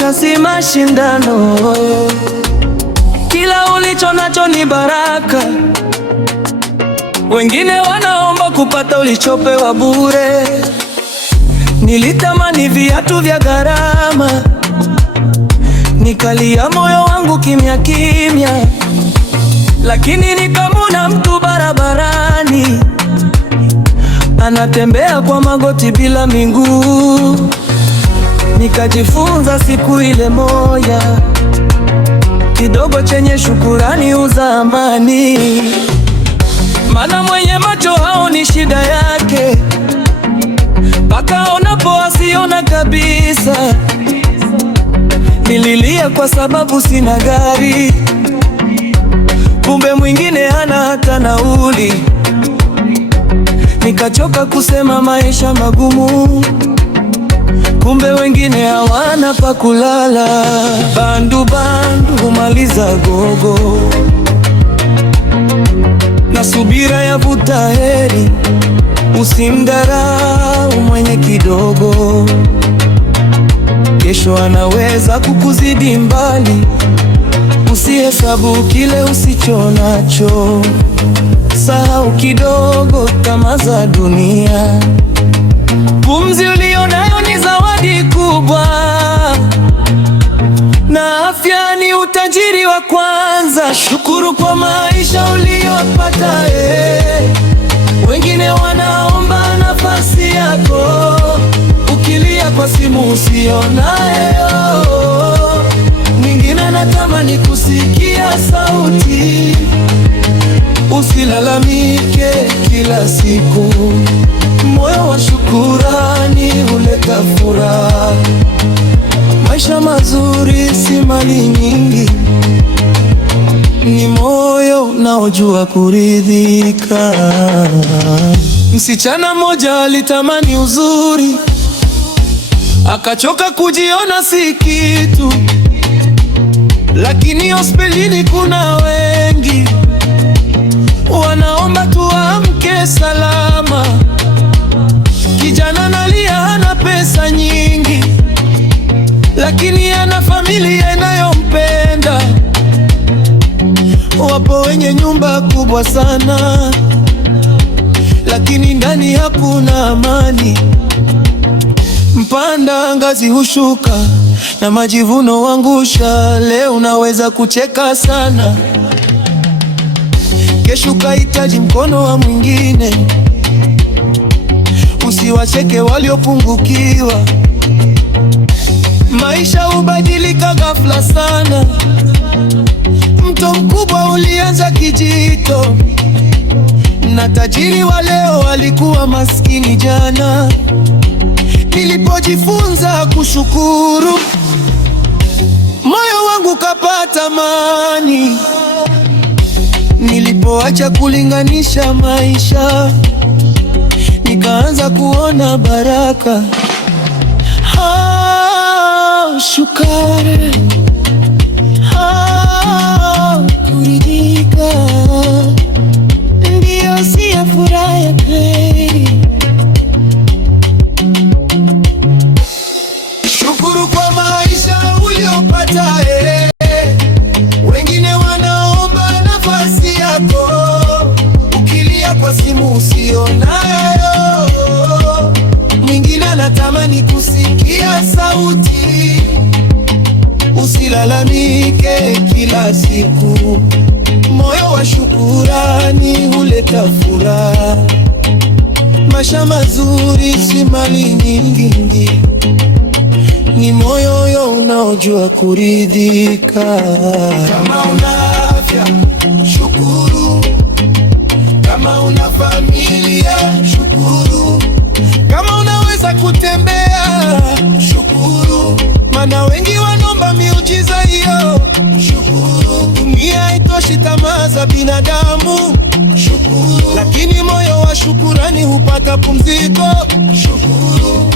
Maisha si mashindano, kila ulicho nacho ni baraka. Wengine wanaomba kupata ulichopewa bure. Nilitamani viatu vya gharama, nikalia moyo wangu kimya kimya, lakini nikamwona mtu barabarani anatembea kwa magoti bila miguu. Nikajifunza siku ile moja, kidogo chenye shukurani huza amani. Maana mwenye macho haoni shida yake, mpaka aonapo asiona kabisa. Nililia kwa sababu sina gari, kumbe mwingine hana hata nauli. Nikachoka kusema maisha magumu, kumbe wengine hawana pa kulala. Bandu bandu humaliza gogo, na subira yavuta heri. Usimdharau mwenye kidogo, kesho anaweza kukuzidi mbali. Usihesabu kile usicho nacho, sahau kidogo kama za dunia. Pumzi ulionayo ni zawadi kubwa, na afya ni utajiri wa kwanza. Shukuru kwa maisha uliyopata, wengine wanaomba nafasi yako. Ukilia kwa simu usionayo, mwingine anatamani kusikia sauti. Usilalamike kila siku, moyo wa shukurani huleta furaha. Maisha mazuri si mali nyingi, ni moyo unaojua kuridhika. Msichana mmoja alitamani uzuri, akachoka kujiona si kitu. Lakini hospitalini kuna wengi wanaomba tuamke salama. Kijana analia hana pesa nyingi, lakini ana familia inayompenda. Wapo wenye nyumba kubwa sana, lakini ndani hakuna amani. Mpanda ngazi hushuka na majivuno wangusha. Leo unaweza kucheka sana, kesho kahitaji mkono wa mwingine. Usiwacheke waliopungukiwa, maisha hubadilika ghafla sana. Mto mkubwa ulianza kijito, na tajiri wa leo walikuwa maskini jana. Nilipojifunza kushukuru, moyo wangu kapata amani. Nilipoacha kulinganisha maisha, nikaanza kuona baraka. Shukrani, kuridhika, ndiyo siya furaha ya kweli. Shukuru kwa maisha uliopata, wengine wanaomba nafasi yako. Ukilia kwa simu usionayo, mwingine anatamani kusikia sauti. Usilalamike kila siku, moyo wa shukurani huleta furaha. Maisha mazuri si mali nyingi, ni moyo unaojua kuridhika. Kama una afya, shukuru. Kama una familia, shukuru. Kama unaweza kutembea, shukuru. Maana wengi wanaomba miujiza hiyo, shukuru. Dunia haitoshi tamaa za binadamu, shukuru. Lakini moyo wa shukurani hupata pumziko, shukuru.